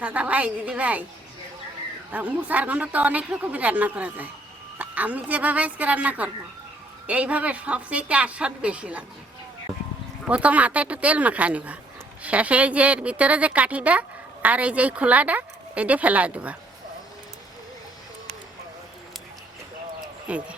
দাদা ভাই, দিদি ভাই, তা মোচার ঘন্ট তো অনেক রকমই রান্না করা যায়। তা আমি যেভাবে আজকে রান্না করব, এইভাবে সবচেয়ে আস্বাদ বেশি লাগবে। প্রথম হাতে একটু তেল মাখা নিবা, শেষে এই যে এর ভিতরে যে কাঠিটা আর এই যে খোলাটা এইটা ফেলাই দেবা। এই যে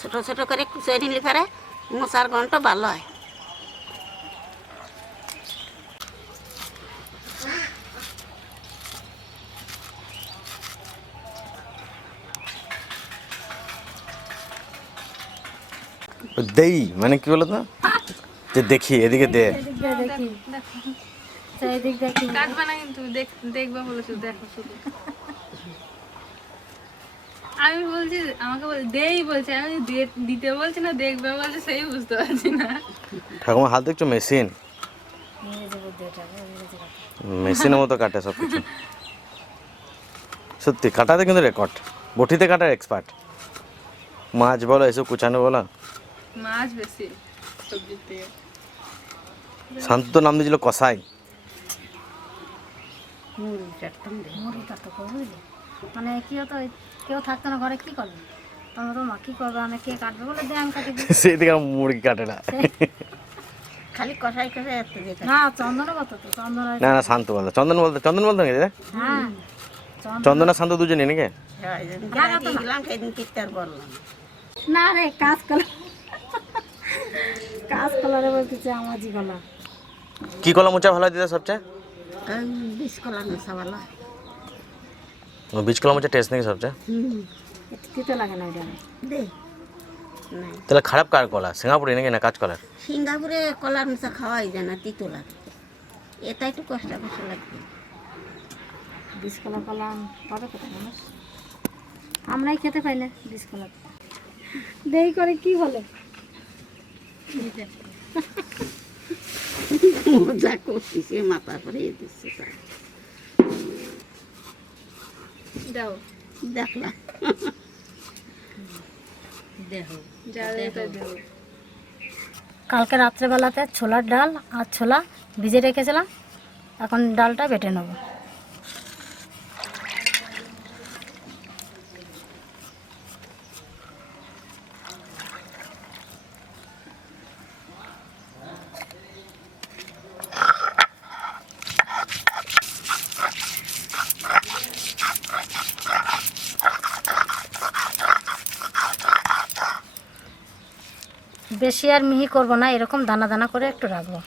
ছোট ছোট করে কুচিয়ে নিলে পারে মোচার ঘন্ট ভালো হয়। দেই মানে কি বলো তো, যে দেখি এদিকে দে। কাটবা না কিন্তু দেখবা বলেছো, দেখো শুধু। আমি বলছি আমাকে দেই বলছে, আমি দিতে বলছি না দেখবে বলছে, সেই বুঝতে পারছি না। ঠাকুমা হাত দেখছো, মেশিন মেশিনের মতো কাটে সব কিছু। সত্যি কাটাতে কিন্তু রেকর্ড, বটিতে কাটার এক্সপার্ট। মাছ বলো, এসব কুচানো বলো, মাছ বেশি সবজির থেকে। শান্ত তো নাম দিয়েছিল কষাই। মানে কি হতো, কেউ থাকতো না ঘরে, কি করবে তখন তো মা কি করবে, আমি কে কাটবে বলে দে আমি কাটি দিই। সেই দিকে মুরগি কাটে না, খালি কষাই কষাই এত দিয়ে না চন্দনও কত তো চন্দন। না না শান্ত বলতো, চন্দন বলতো নাকি রে? হ্যাঁ চন্দন আর শান্ত দুজনে নাকি? দিলাম, সেদিন কিনতে আর বললাম না রে, কাজ কলারে বলতেছে আমাজি কলা। কি কলা মোচা ভালো দিতে সবচেয়ে? বিষ কলা মেশা ভালো। বীজ কলা মোচা টেস্ট নাকি সবচেয়ে? তিতো লাগে না ওটা দে। তাহলে খারাপ কার কলা, সিঙ্গাপুরে নাকি না কাঁচ কলার? সিঙ্গাপুরে কলার মেশা খাওয়াই যায় না, তিতো লাগে। এটা একটু কষ্ট লাগবে। বিষ কলা কলা পাবে কোথায় মানুষ, আমরাই খেতে পাই না বিষ কলা। দেরি করে কি বলে, মজা করতেছে, মাথা করে দিচ্ছে। দাও দেখলাম, কালকে রাত্রেবেলাতে ছোলার ডাল আর ছোলা ভিজে রেখেছিলাম, এখন ডালটা বেটে নেব। বেশি আর মিহি করব না, এরকম দানা দানা করে একটু রাখবো।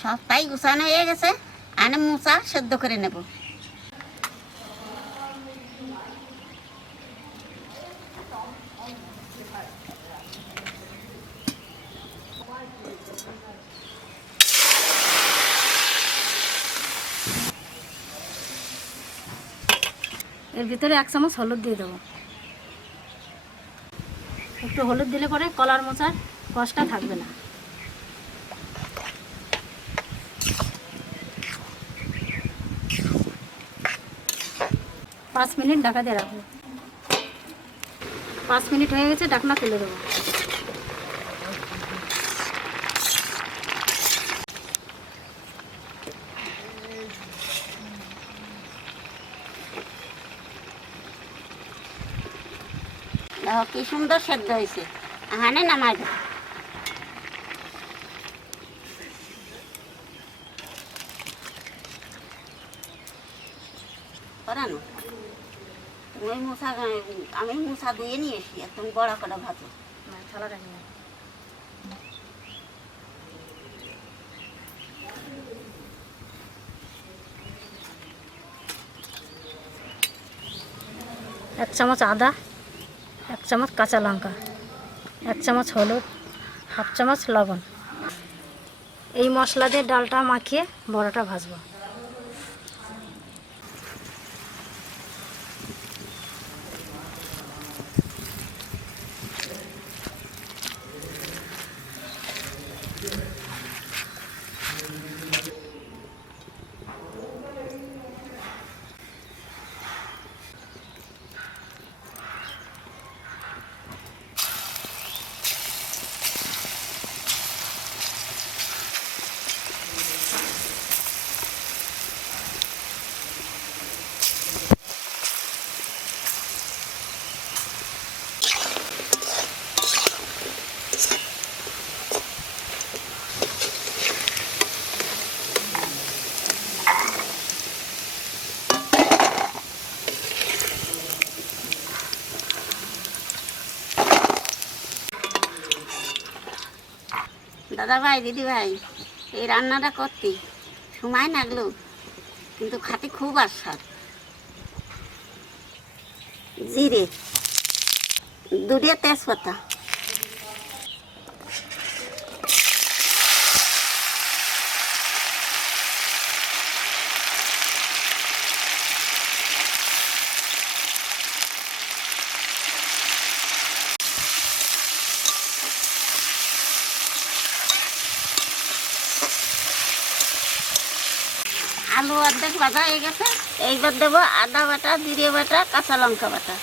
সবটাই গুছানো হয়ে গেছে, আনে মোচা সেদ্ধ করে নেব। এর ভিতরে 1 চামচ হলুদ দিয়ে দেবো। একটু হলুদ দিলে পরে কলার মোচার কষটা থাকবে না। 5 মিনিট ঢাকা দিয়ে রাখবো। 5 মিনিট হয়ে গেছে, ঢাকনা তুলে দেবো। দেখো কি সুন্দর সেদ্ধ হয়েছে, হানে নামাই দেবো। করানো ওই মশা, আমি মশা ধুয়ে নিয়ে এসি, আর তুমি বড়া কটা ভাজো। না, থালা রাখি না। এক চামচ আদা, 1 চামচ কাঁচা লঙ্কা, 1 চামচ হলুদ, 1/2 চামচ লবণ। এই মশলা দিয়ে ডালটা মাখিয়ে বড়াটা ভাজবো। দাদা ভাই, দিদি ভাই, এই রান্নাটা করতে সময় লাগলো, কিন্তু খাতে খুব আস্বাদ। জিরে, 2 তেজপাতা, আলু অর্ধেক বাটা হয়ে গেছে। এইবার দেবো আদা বাটা, জিরে বাটা, কাঁচা লঙ্কা বাটা।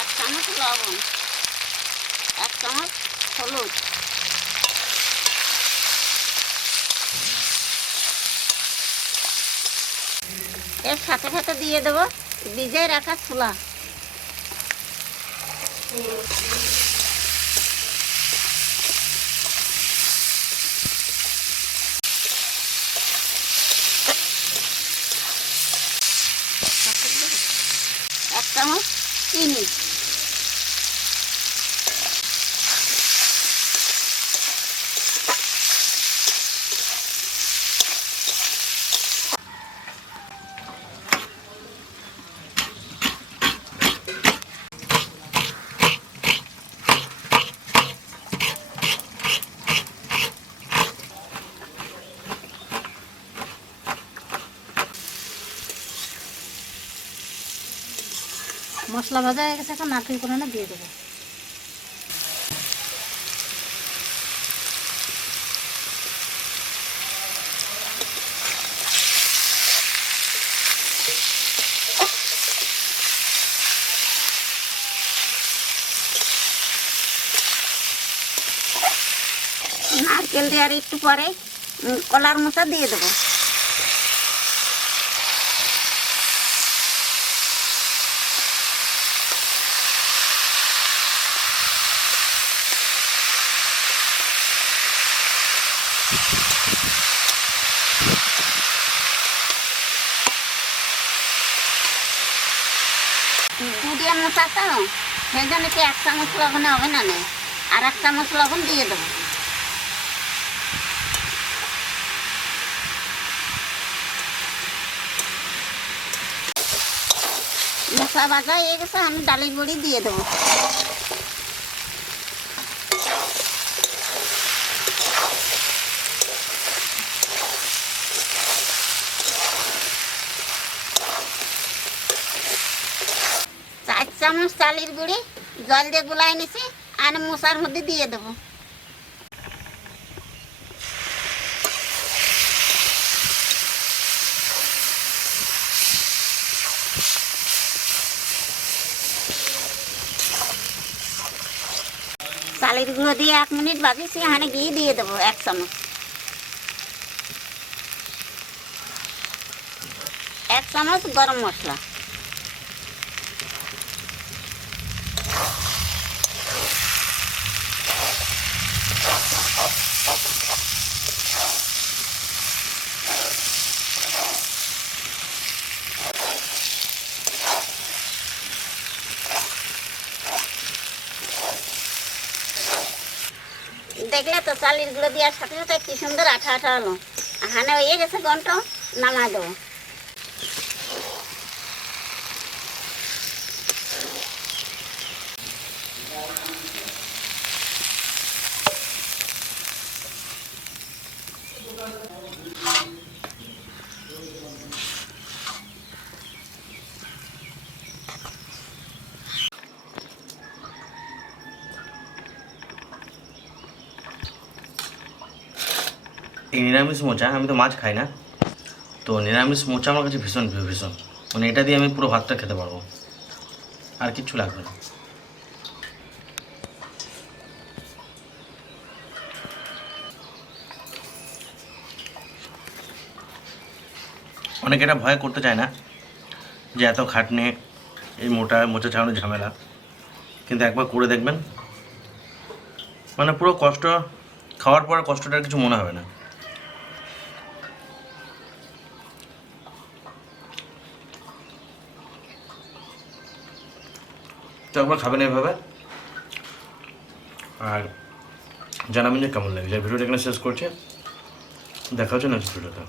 এক চামচ লবণ, 1 চামচ হলুদ, এর সাথে সাথে দিয়ে দেবো ভিজিয়ে রাখা ছোলা। এক চামচ চিনি, মশলা ভাজা হয়ে গেছে, এখন নারকেল কোড়ানো দিয়ে দেবো। নারকেল দেওয়ার একটু পরে কলার মোচা দিয়ে দেবো। দুধের মোচা তো, সেই জন্য কি 1 চামচ লবণে হবে না, আর 1 চামচ লবণ দিয়ে দেবো। মশলা ভাজা হয়ে গেছে, আমি ডালের বড়ি দিয়ে দেবো। চার চামচ চালের গুঁড়ি জল দিয়ে গুলাই নিছি, আর মশার মধ্যে দিয়ে দেবো। চালের গুঁড়ো দিয়ে 1 মিনিট ভাজিছি, এখানে ঘি দিয়ে দেবো 1 চামচ। 1 চামচ গরম মশলা, দেখলে তো চালের গুঁড়ো দেওয়ার সাথে সাথে কি সুন্দর আঠা আঠা হলো। এখানে হয়ে গেছে ঘন্টো, নামাই দেবো। এই নিরামিষ মোচা, আমি তো মাছ খাই না, তো নিরামিষ মোচা আমার কাছে ভীষণ প্রিয়, ভীষণ। মানে এটা দিয়ে আমি পুরো ভাতটা খেতে পারবো, আর কিচ্ছু লাগবে না। অনেকে এটা ভয় করতে চায় না যে এত খাটনি, এই মোচা ছাড়ানোর ঝামেলা, কিন্তু একবার করে দেখবেন, মানে পুরো কষ্ট, খাওয়ার পর কষ্টটার কিছু মনে হবে না। তো একবার খাবেন এইভাবে, আর জানাবেন যে কেমন লাগে। ভিডিওটা এখানে শেষ করছি, দেখা হচ্ছে নেক্সট ভিডিওতে।